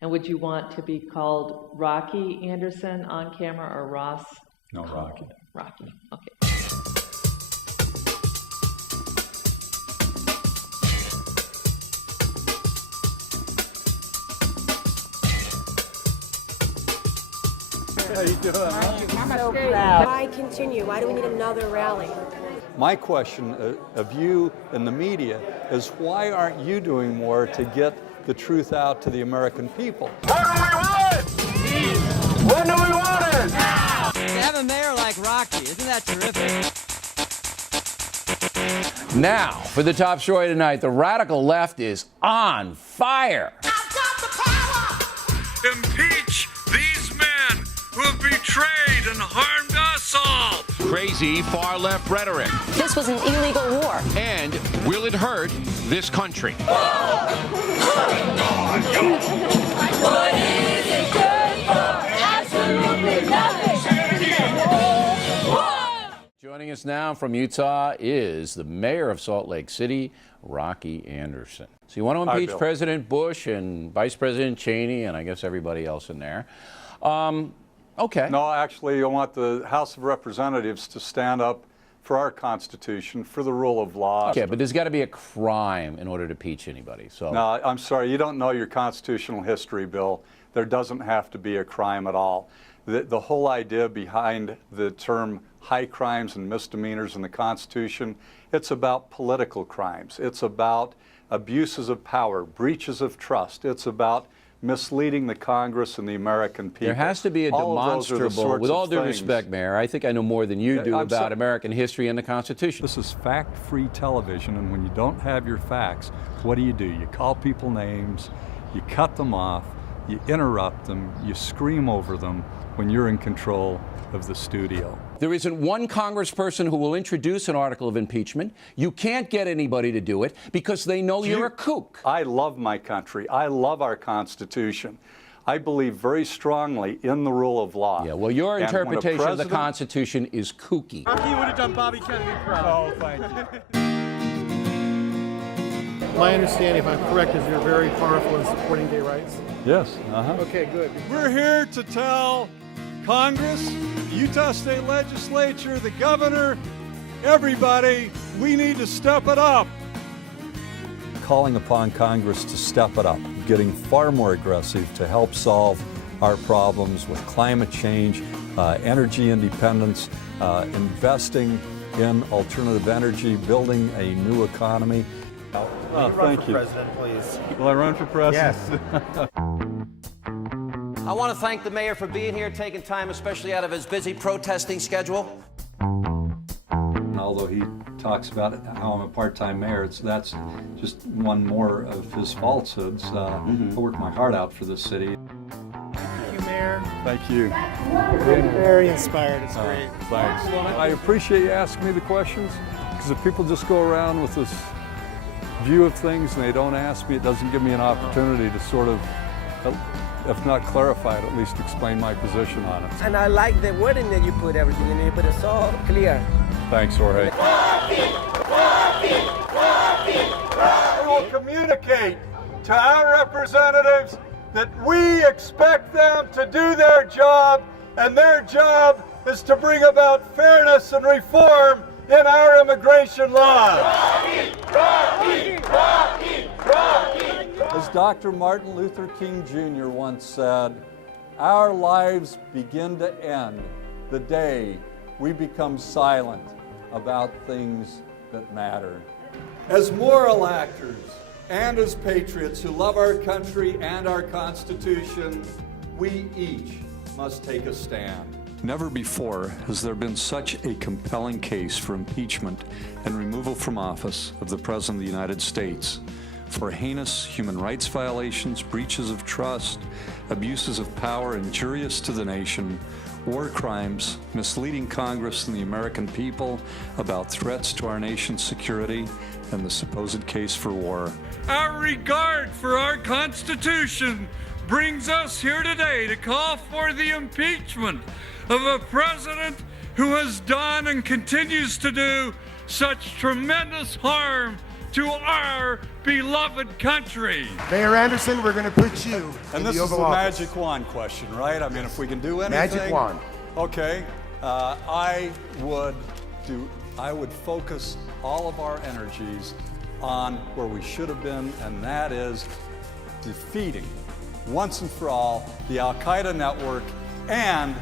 And would you want to be called Rocky Anderson on camera or Ross? No, Rocky. Rocky, okay. How you doing? I'm so proud. Why continue? Why do we need another rally? My question of you and the media is, why aren't you doing more to get the truth out to the American people? What do we want? When do we want it? Now! To have a mayor like Rocky, isn't that terrific? Now, for the top story tonight, the radical left is on fire. I've got the power! Impeach these men who have betrayed and harmed us all! Crazy far-left rhetoric. This was an illegal war. And will it hurt this country? What is it good for? Absolutely nothing. Joining us now from Utah is the mayor of Salt Lake City, Rocky Anderson. So you want to impeach President Bush and Vice President Cheney and I guess everybody else in there. Okay. No, actually, I want the House of Representatives to stand up for our Constitution, for the rule of law. Okay, but there's got to be a crime in order to impeach anybody. So. No, I'm sorry, you don't know your constitutional history, Bill. There doesn't have to be a crime at all. The whole idea behind the term high crimes and misdemeanors in the Constitution, it's about political crimes. It's about abuses of power, breaches of trust. It's about misleading the Congress and the American people. There has to be a demonstrable, with all due respect, Mayor, I think I know more than you do about American history and the Constitution. This is fact-free television, and when you don't have your facts, what do? You call people names, you cut them off, you interrupt them, you scream over them when you're in control of the studio. There isn't one congressperson who will introduce an article of impeachment. You can't get anybody to do it because they know you're a kook. I love my country. I love our Constitution. I believe very strongly in the rule of law. Yeah, well, your interpretation of the Constitution is kooky. Rocky would have done Bobby Kennedy proud. Oh, thank you. Calling upon Congress to step it up, getting far more aggressive to help solve our problems with climate change, energy independence, investing in alternative energy, building a new economy. Will you run for president, please? Will I run for president? Yes. I want to thank the mayor for being here, taking time, especially out of his busy protesting schedule. Although he talks about how I'm a part-time mayor, that's just one more of his falsehoods. I worked my heart out for this city. I appreciate you asking me the questions, because if people just go around with this view of things and they don't ask me, it doesn't give me an opportunity to sort of, if not clarify it, at least explain my position on it. And I like the wording that you put everything in here, but it's all clear. Thanks, Jorge. We will communicate to our representatives that we expect them to do their job, and their job is to bring about fairness and reform in our immigration laws. Rocky! As Dr. Martin Luther King Jr. once said, our lives begin to end the day we become silent about things that matter. Never before has there been such a compelling case for impeachment and removal from office of the President of the United States for heinous human rights violations, breaches of trust, abuses of power injurious to the nation, war crimes, misleading Congress and the American people about threats to our nation's security, and the supposed case for war. Our regard for our Constitution brings us here today to call for the impeachment of a president who has done and continues to do such tremendous harm to our beloved country. Mayor Anderson, we're going to put you And in this the is the Oval Office. magic wand question, right? I mean, if we can do anything. Magic wand. Okay. I would focus all of our energies on where we should have been, and that is defeating once and for all the Al-Qaeda network and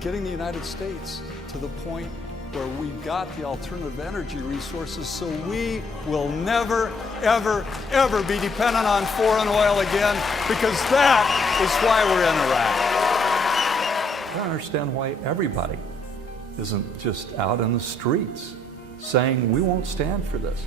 getting the United States to the point where we got the alternative energy resources so we will never, ever, ever be dependent on foreign oil again, because that is why we're in Iraq. I don't understand why everybody isn't just out in the streets saying we won't stand for this.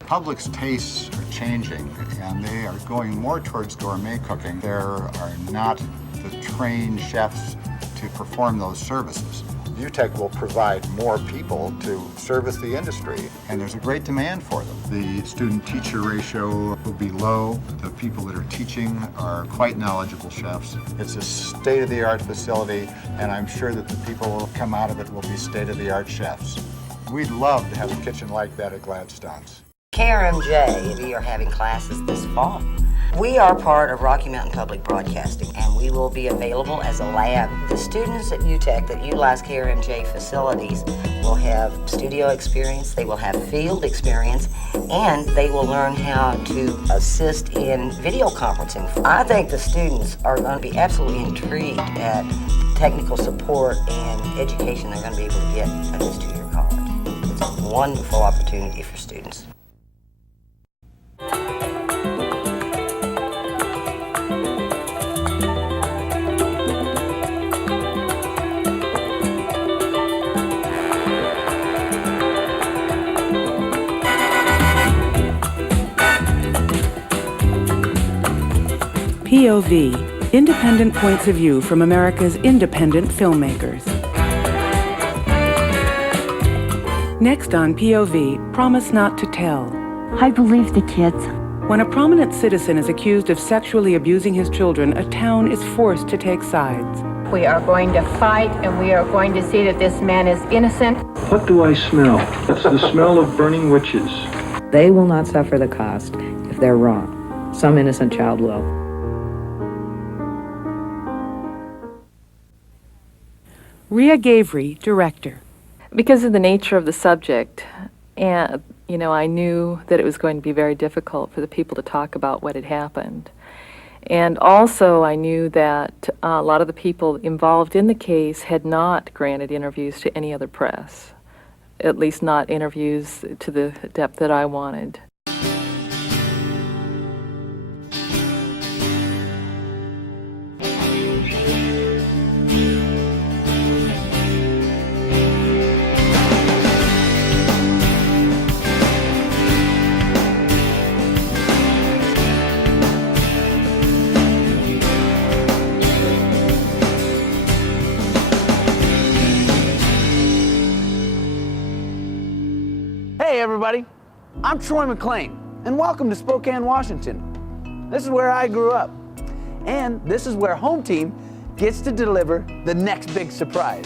Public's tastes are changing, and they are going more towards gourmet cooking. There are not the trained chefs to perform those services. UTEC will provide more people to service the industry, and there's a great demand for them. The student-teacher ratio will be low. The people that are teaching are quite knowledgeable chefs. It's a state-of-the-art facility, and I'm sure that the people who will come out of it will be state-of-the-art chefs. We'd love to have a kitchen like that at Gladstone's. KRMJ, we are having classes this fall. We are part of Rocky Mountain Public Broadcasting, and we will be available as a lab. The students at UTEC that utilize KRMJ facilities will have studio experience, they will have field experience, and they will learn how to assist in video conferencing. I think the students are going to be absolutely intrigued at technical support and education they're going to be able to get at this two-year college. It's a wonderful opportunity for students. POV, independent points of view from America's independent filmmakers. Next on POV, Promise Not to Tell. I believe the kids. When a prominent citizen is accused of sexually abusing his children, a town is forced to take sides. We are going to fight, and we are going to see that this man is innocent. What do I smell? It's the smell of burning witches. They will not suffer the cost if they're wrong. Some innocent child will. Rhea Gavry, director. Because of the nature of the subject, and I knew that it was going to be very difficult for the people to talk about what had happened. And also I knew that a lot of the people involved in the case had not granted interviews to any other press, at least not interviews to the depth that I wanted. Everybody, I'm Troy McClain, and welcome to Spokane, Washington. This is where I grew up, and this is where Home Team gets to deliver the next big surprise.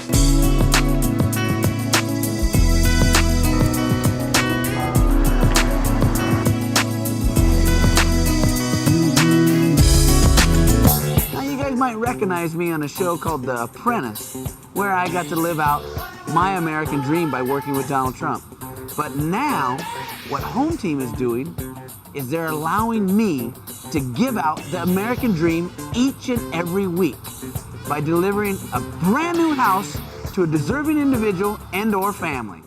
Now you guys might recognize me on a show called The Apprentice, where I got to live out my American dream by working with Donald Trump. But now, what Home Team is doing is they're allowing me to give out the American dream each and every week by delivering a brand new house to a deserving individual and or family.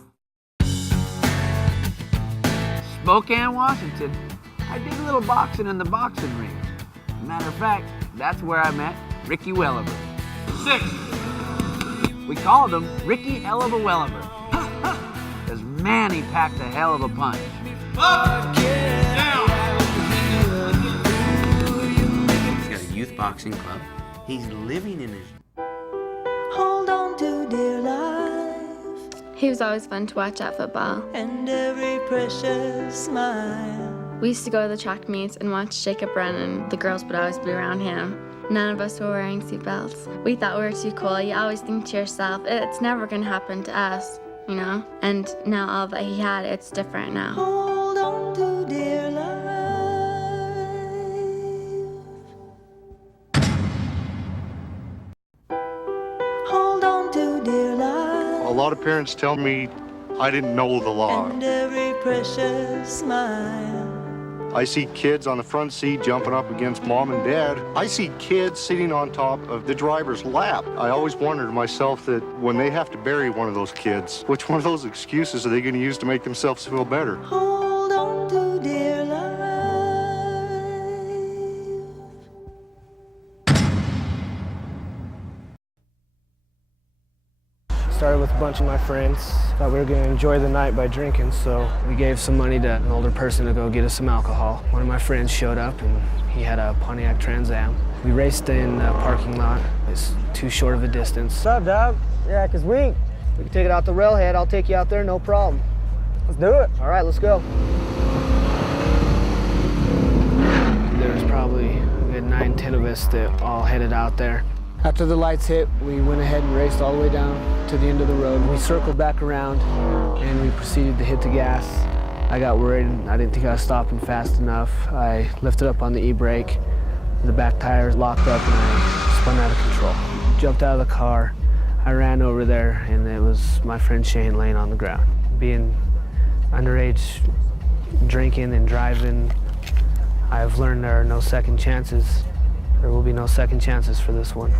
Spokane, Washington. I did a little boxing in the boxing ring. Matter of fact, that's where I met Ricky Welliver. 6. We called him Ricky Elliver Welliver. Because man, he packed a hell of a punch. Up, down. He's got a youth boxing club. He's living in his... Hold on to dear life. He was always fun to watch at football. And every precious smile. We used to go to the track meets and watch Jacob run, and the girls would always be around him. None of us were wearing seatbelts. We thought we were too cool. You always think to yourself, it's never gonna happen to us, you know? And now all that he had, it's different now. Hold on to dear life. Hold on to dear life. A lot of parents tell me I didn't know the law. And every precious smile. I see kids on the front seat jumping up against mom and dad. I see kids sitting on top of the driver's lap. I always wonder to myself that when they have to bury one of those kids, which one of those excuses are they going to use to make themselves feel better? Hold on to dear life. Started with a bunch of my friends. Thought we were going to enjoy the night by drinking, so we gave some money to an older person to go get us some alcohol. One of my friends showed up, and he had a Pontiac Trans Am. We raced in the parking lot. It's too short of a distance. What's up, dog? Yeah, 'cause we can take it out the railhead. I'll take you out there, no problem. Let's do it. All right, let's go. There was probably a good 9, 10 of us that all headed out there. After the lights hit, we went ahead and raced all the way down to the end of the road. We circled back around, and we proceeded to hit the gas. I got worried. I didn't think I was stopping fast enough. I lifted up on the e-brake. The back tires locked up, and I spun out of control. Jumped out of the car. I ran over there, and it was my friend Shane laying on the ground. Being underage, drinking and driving, I've learned there are no second chances. There will be no second chances for this one.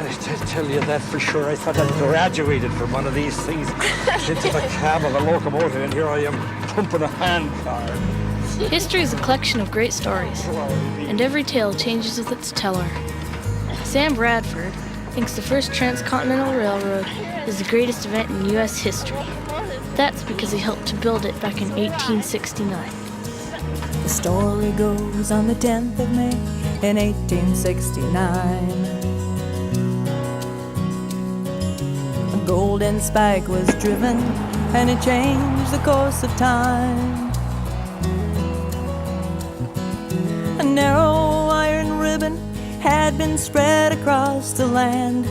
I tell you that for sure. I thought I'd graduated from one of these things into the cab of a locomotive, and here I am pumping a handcar. History is a collection of great stories, and every tale changes with its teller. Sam Bradford thinks the first transcontinental railroad is the greatest event in U.S. history. That's because he helped to build it back in 1869. The story goes on the 10th of May in 1869. A golden spike was driven and it changed the course of time. A narrow iron ribbon had been spread across the land.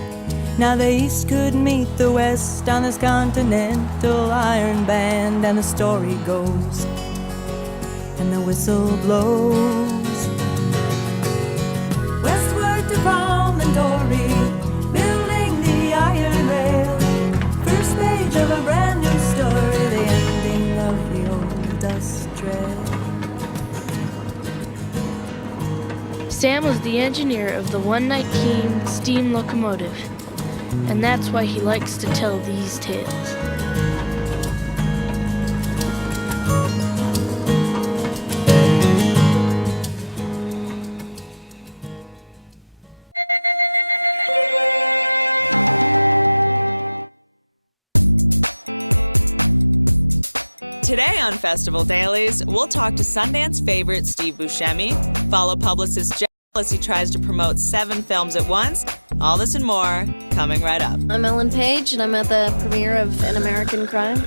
Now the East could meet the West on this continental iron band. And the story goes, and the whistle blows, westward to Promontory, building the iron rail. First page of a brand new story, the ending of the old dust trail. Sam was the engineer of the 119 steam locomotive, and that's why he likes to tell these tales. Today on Festival Dailies, we'll talk to Sundance favorite Steve Buscemi, follow publicist Jeff as he tries to promote 7 films at once. All this and more, coming right up. I'm Ellen Page, and I'm at the premiere of An American Crime.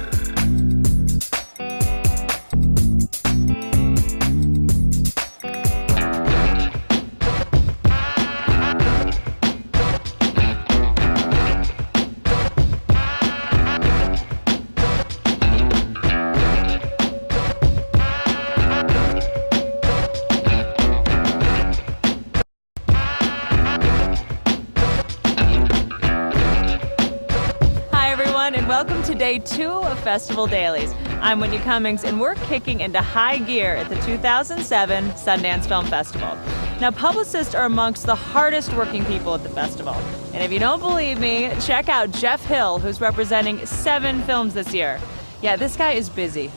Welcome to day 2 of Festival Dailies. I'm Whitney Cummings, and we're kicking into high gear at the 2007 Sundance Film Festival. Now, publicists are amongst the hardest working people at the festival. And if you don't believe me, check out Jeff Hill, who's representing 7 films this year. Yeah, this guy is busy.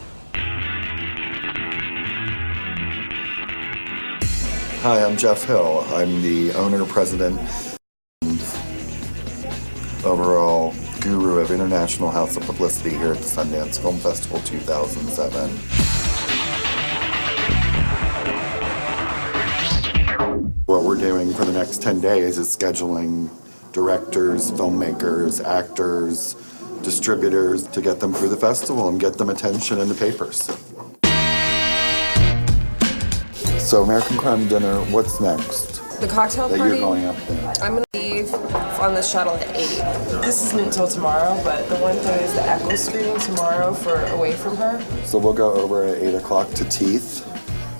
Hi, I'm Jeff Hill. I'm the owner, president, and overall guru of International House of Publicity here at the Sundance Film Festival 2007. What we're doing for the next 10 days is scheduling directors, filmmakers, actors, distributors to get them through the festival and get them attention in the papers. So American Crime Dinner, what's next? The cocktail that party. You're going up there. I'm gonna leave on the shuttle at 8. This isn't until tomorrow, but the one thing is the Echo screening tomorrow for Away From Her. So we'll go over at 8 o'clock to Teeth.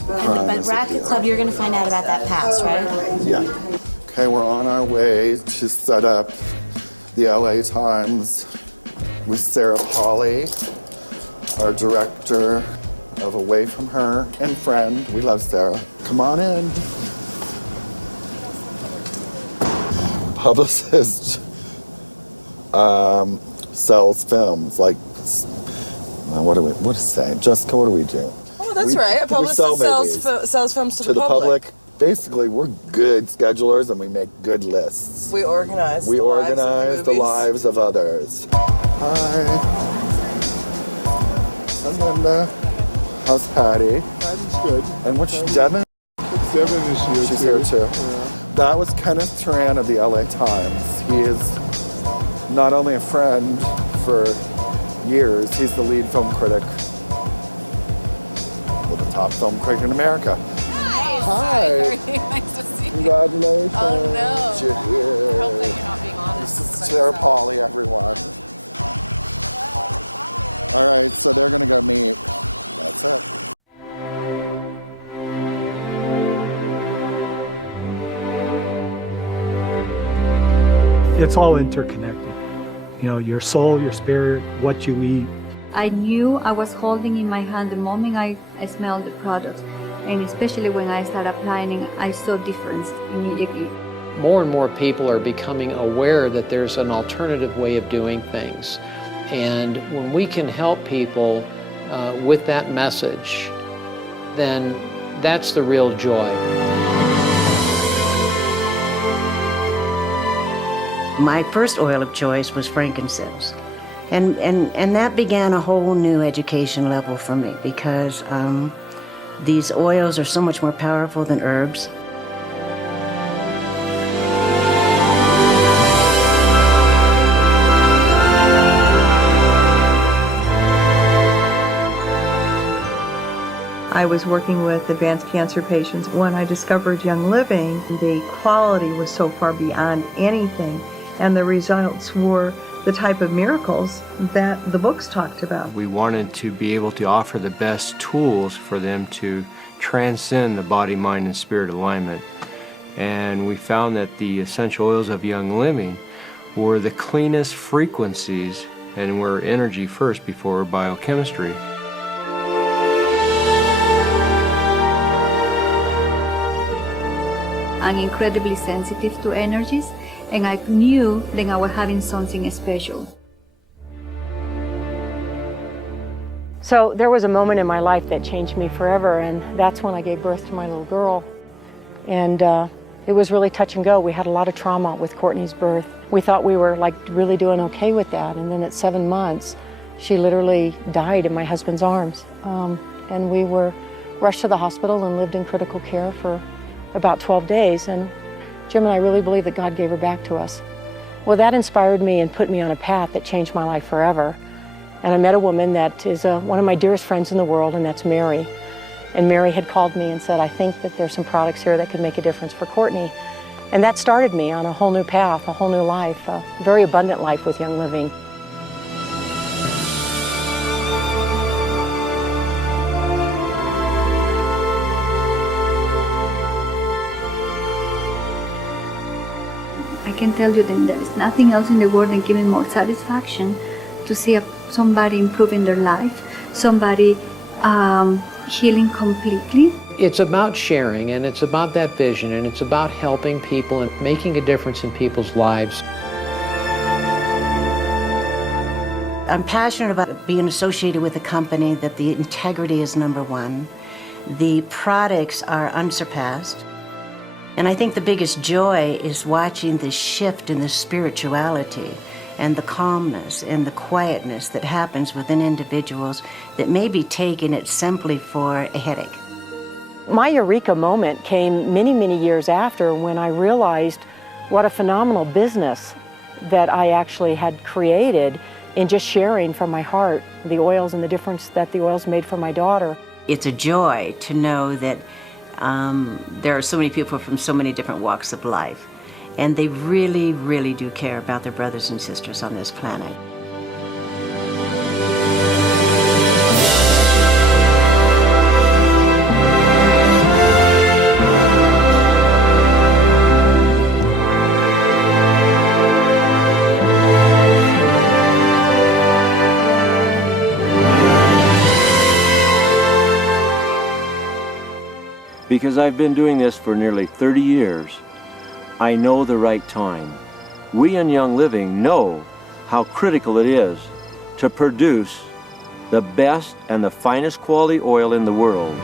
But Racket Club, you're gonna find out about that pass, right? Yeah. Okay, we're on our way to set up the LA Times with Sarah Polley, our director of Away From Her and friend. We love Sarah. Come on in. Publicist sells films like, what do we say? Jessica, what do we do? Oh, that's right. A publicist sells films to the public. Basically, we're good schedulers and we make good lists. We organize. We organize the lives of others. Hi. I'm Linda. How's Patty? Patty's good. And what's Devin? Devin is here. She's here too. Yeah. That was Kenneth Turan of the LA Times. He is not only a friend for years, he's the lead film critic, well, the top film critic in America. Hi. Nice to see you. Congratulations. Oh no. You're here. I hope that you're not being honest. This is Sarah Polley, everyone. All right, so they're gonna go meet. That's it. It's all interconnected. You know, your soul, your spirit, what you eat. I knew I was holding in my hand the moment I smelled the product. And especially when I started applying, I saw difference immediately. More and more people are becoming aware that there's an alternative way of doing things. And when we can help people with that message, then that's the real joy. My first oil of choice was frankincense. And that began a whole new education level for me because these oils are so much more powerful than herbs. I was working with advanced cancer patients. When I discovered Young Living, the quality was so far beyond anything, and the results were the type of miracles that the books talked about. We wanted to be able to offer the best tools for them to transcend the body, mind, and spirit alignment. And we found that the essential oils of Young Living were the cleanest frequencies and were energy first before biochemistry. I'm incredibly sensitive to energies, and I knew that I was having something special. So there was a moment in my life that changed me forever, and that's when I gave birth to my little girl. And it was really touch and go. We had a lot of trauma with Courtney's birth. We thought we were like really doing okay with that, and then at 7 months, she literally died in my husband's arms. And we were rushed to the hospital and lived in critical care for about 12 days, and Jim and I really believe that God gave her back to us. Well, that inspired me and put me on a path that changed my life forever. And I met a woman that is one of my dearest friends in the world, and that's Mary. And Mary had called me and said, I think that there's some products here that could make a difference for Courtney. And that started me on a whole new path, a whole new life, a very abundant life with Young Living. I can tell you that there is nothing else in the world that gives me more satisfaction to see somebody improving their life, somebody healing completely. It's about sharing, and it's about that vision, and it's about helping people and making a difference in people's lives. I'm passionate about being associated with a company that the integrity is number one. The products are unsurpassed. And I think the biggest joy is watching the shift in the spirituality and the calmness and the quietness that happens within individuals that may be taking it simply for a headache. My eureka moment came many, many years after when I realized what a phenomenal business that I actually had created in just sharing from my heart the oils and the difference that the oils made for my daughter. It's a joy to know that there are so many people from so many different walks of life, and they really, really do care about their brothers and sisters on this planet. Because I've been doing this for nearly 30 years, I know the right time. We in Young Living know how critical it is to produce the best and the finest quality oil in the world.